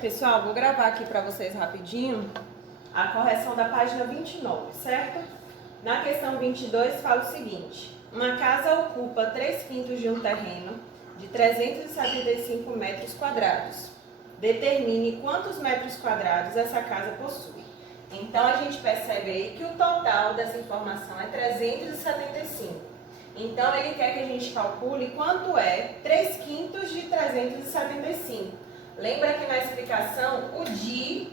Pessoal, vou gravar aqui para vocês rapidinho a correção da página 29, certo? Na questão 22 fala o seguinte: uma casa ocupa 3/5 de um terreno de 375 metros quadrados. Determine quantos metros quadrados essa casa possui. Então, a gente percebe aí que o total dessa informação é 375. Então, ele quer que a gente calcule quanto é 3/5 de 375. Lembra que na explicação, o de,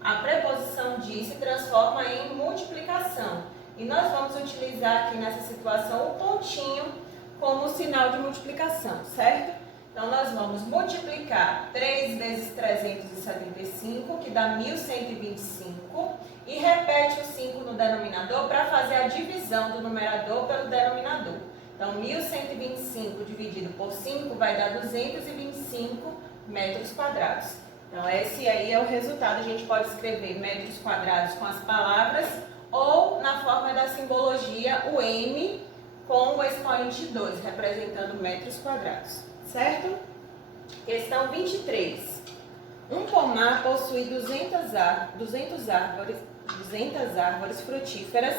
a preposição de, se transforma em multiplicação. E nós vamos utilizar aqui nessa situação o pontinho como sinal de multiplicação, certo? Então, nós vamos multiplicar 3 vezes 375, que dá 1125, e repete o 5 no denominador para fazer a divisão do numerador pelo denominador. Então, 1125 dividido por 5 vai dar 225 metros quadrados. Então, esse aí é o resultado. A gente pode escrever metros quadrados com as palavras ou na forma da simbologia, o M com o expoente 2, representando metros quadrados. Certo? Questão 23. Um pomar possui 200 árvores frutíferas,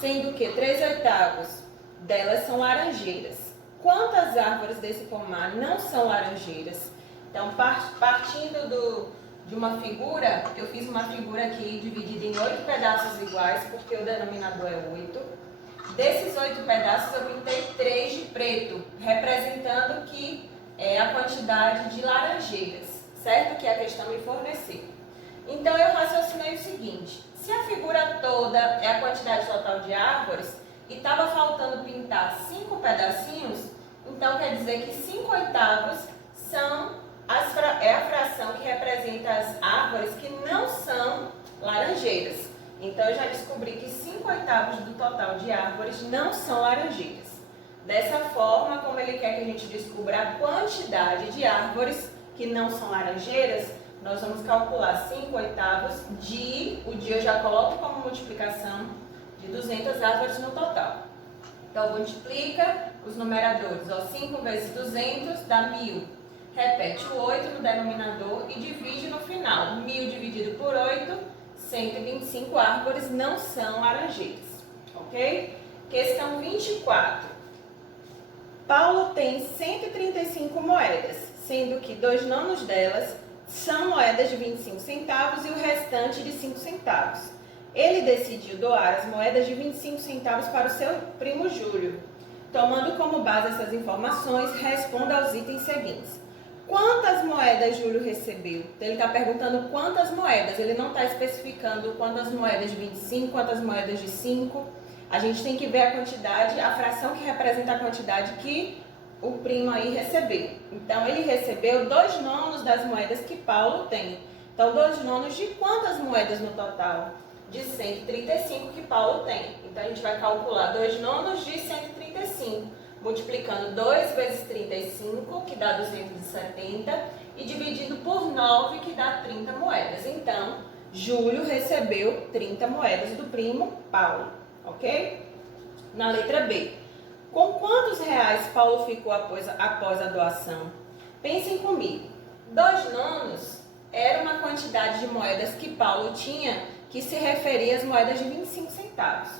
sendo que 3/8 delas são laranjeiras. Quantas árvores desse pomar não são laranjeiras? Então, partindo de uma figura, eu fiz uma figura aqui dividida em 8 pedaços iguais, porque o denominador é 8. Desses 8 pedaços, eu pintei 3 de preto, representando que é a quantidade de laranjeiras, certo? Que a questão me forneceu. Então, eu raciocinei o seguinte: se a figura toda é a quantidade total de árvores e estava faltando pintar 5 pedacinhos, então quer dizer que 5/8 é a fração que representa as árvores que não são laranjeiras. Então, eu já descobri que 5/8 do total de árvores não são laranjeiras. Dessa forma, como ele quer que a gente descubra a quantidade de árvores que não são laranjeiras, nós vamos calcular 5/8 de, o de eu já coloco como multiplicação, de 200 árvores no total. Então, multiplica os numeradores, 5 vezes 200 dá 1000. Repete o 8 no denominador e divide no final. 1000 dividido por 8, 125 árvores não são laranjeiras. Ok? Questão 24. Paulo tem 135 moedas, sendo que 2/9 delas são moedas de 25 centavos e o restante de 5 centavos. Ele decidiu doar as moedas de 25 centavos para o seu primo Júlio. Tomando como base essas informações, responda aos itens seguintes. Quantas moedas Júlio recebeu? Então, ele está perguntando quantas moedas, ele não está especificando quantas moedas de 25, quantas moedas de 5. A gente tem que ver a quantidade, a fração que representa a quantidade que o primo aí recebeu. Então, ele recebeu 2/9 das moedas que Paulo tem. Então, 2/9 de quantas moedas no total? De 135 que Paulo tem. Então, a gente vai calcular 2/9 de 135, multiplicando 2 vezes 35, que dá 270, e dividindo por 9, que dá 30 moedas. Então, Júlio recebeu 30 moedas do primo Paulo. Ok? Na letra B. Com quantos reais Paulo ficou após a doação? Pensem comigo. 2/9 era uma quantidade de moedas que Paulo tinha que se referia às moedas de 25 centavos.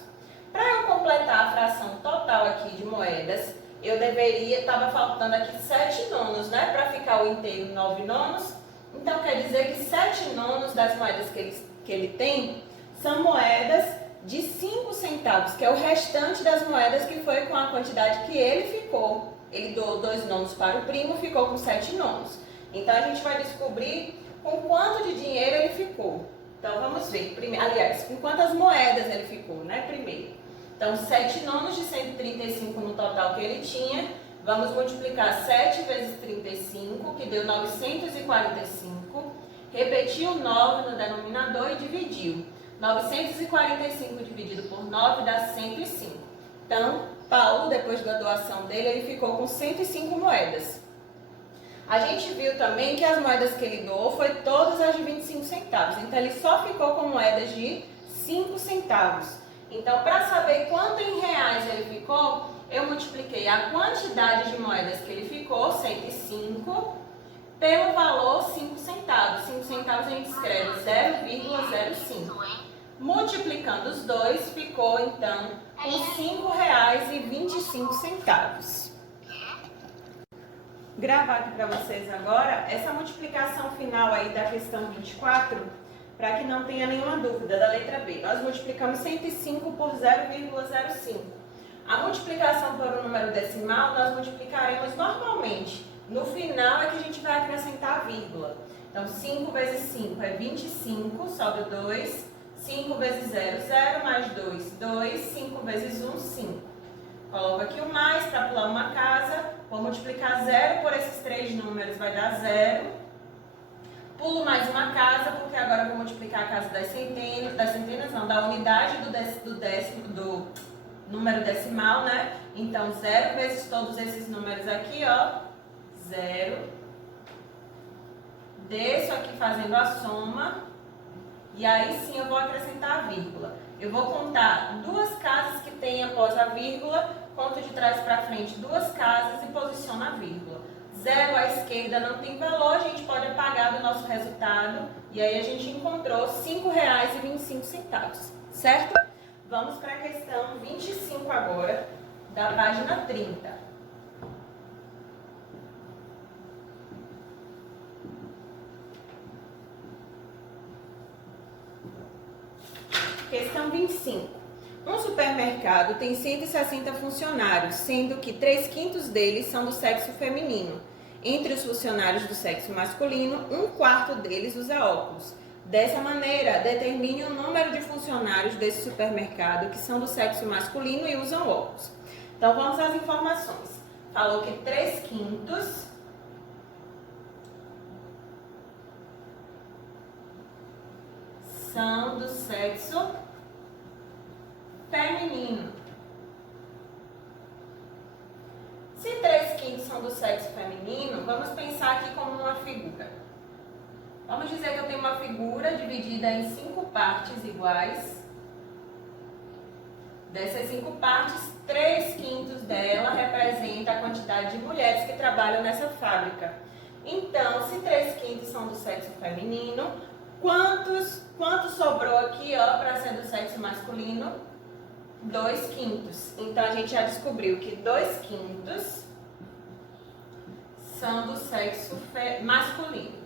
Para eu completar a fração total aqui de moedas, eu estava faltando aqui 7/9, né? Para ficar o inteiro 9/9. Então, quer dizer que 7/9 das moedas que ele tem são moedas de 5 centavos, que é o restante das moedas que foi com a quantidade que ele ficou. Ele doou 2/9 para o primo, ficou com 7/9. Então, a gente vai descobrir com quanto de dinheiro ele ficou. Então, vamos ver. Aliás, com quantas moedas ele ficou, né? Primeiro. Então, 7/9 de 135 no total que ele tinha. Vamos multiplicar 7 vezes 35, que deu 945. Repetiu o 9 no denominador e dividiu. 945 dividido por 9 dá 105. Então, Paulo, depois da doação dele, ele ficou com 105 moedas. A gente viu também que as moedas que ele doou foi todas as de 25 centavos. Então, ele só ficou com moedas de 5 centavos. Então, para saber quanto em reais ele ficou, eu multipliquei a quantidade de moedas que ele ficou, 105, pelo valor 5 centavos. centavos, a gente escreve 0,05. Multiplicando os dois, ficou então com R$ 5,25. Gravar aqui para vocês agora essa multiplicação final aí da questão 24, para que não tenha nenhuma dúvida, da letra B. Nós multiplicamos 105 por 0,05. A multiplicação por um número decimal, nós multiplicaremos normalmente. No final é que a gente vai acrescentar a vírgula. Então, 5 vezes 5 é 25, sobra 2. 5 vezes 0, 0, mais 2, 2. 5 vezes 1, 5. Coloco aqui o mais para pular uma casa. Vou multiplicar 0 por esses três números, vai dar 0. Pulo mais uma casa, porque agora eu vou multiplicar a casa das centenas não, da unidade do número decimal, né? Então, 0 vezes todos esses números aqui, ó, 0. Desço aqui fazendo a soma, e aí sim eu vou acrescentar a vírgula. Eu vou contar duas casas que tem após a vírgula, conto de trás para frente duas casas e posiciono a vírgula. 0 à esquerda não tem valor, a gente pode apagar do nosso resultado, e aí a gente encontrou R$ 5,25, certo? Vamos para a questão 25 agora, da página 30. Questão 25. Um supermercado tem 160 funcionários, sendo que 3/5 deles são do sexo feminino. Entre os funcionários do sexo masculino, 1/4 deles usa óculos. Dessa maneira, determine o número de funcionários desse supermercado que são do sexo masculino e usam óculos. Então, vamos às informações. Falou que 3/5 são do sexo feminino. Se 3/5 são do sexo feminino, vamos pensar aqui como uma figura. Vamos dizer que eu tenho uma figura dividida em 5 partes iguais. Dessas 5 partes, 3/5 dela representa a quantidade de mulheres que trabalham nessa fábrica. Então, se 3/5 são do sexo feminino, quanto sobrou aqui, ó, para ser do sexo masculino? 2/5. Então, a gente já descobriu que 2/5 são do sexo masculino.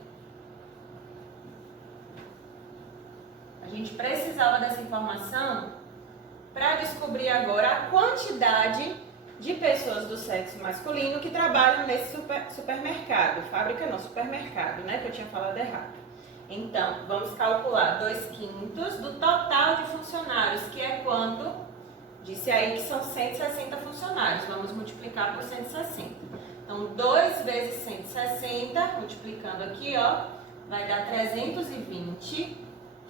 A gente precisava dessa informação para descobrir agora a quantidade de pessoas do sexo masculino que trabalham nesse supermercado. Fábrica não, supermercado, né? Que eu tinha falado errado. Então, vamos calcular 2/5 do total de funcionários, que é quanto? Disse aí que são 160 funcionários. Vamos multiplicar por 160. Então, 2 vezes 160, multiplicando aqui, ó, vai dar 320.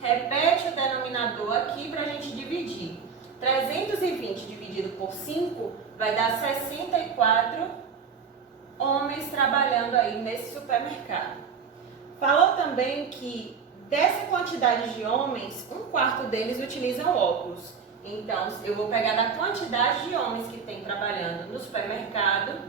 Repete o denominador aqui para a gente dividir. 320 dividido por 5 vai dar 64 homens trabalhando aí nesse supermercado. Falou também que dessa quantidade de homens, 1/4 deles utilizam óculos. Então, eu vou pegar da quantidade de homens que tem trabalhando no supermercado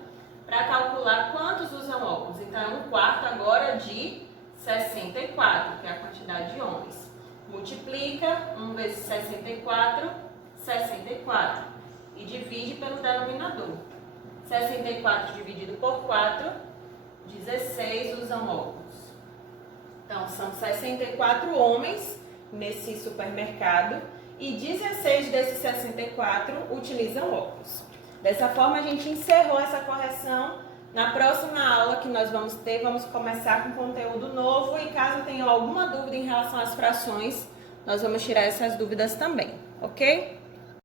para calcular quantos usam óculos. Então, é 1/4 agora de 64, que é a quantidade de homens. Multiplica 1 vezes 64, 64. E divide pelo denominador. 64 dividido por 4, 16 usam óculos. Então, são 64 homens nesse supermercado e 16 desses 64 utilizam óculos. Dessa forma, a gente encerrou essa correção. Na próxima aula que nós vamos ter, vamos começar com conteúdo novo e caso tenham alguma dúvida em relação às frações, nós vamos tirar essas dúvidas também, ok?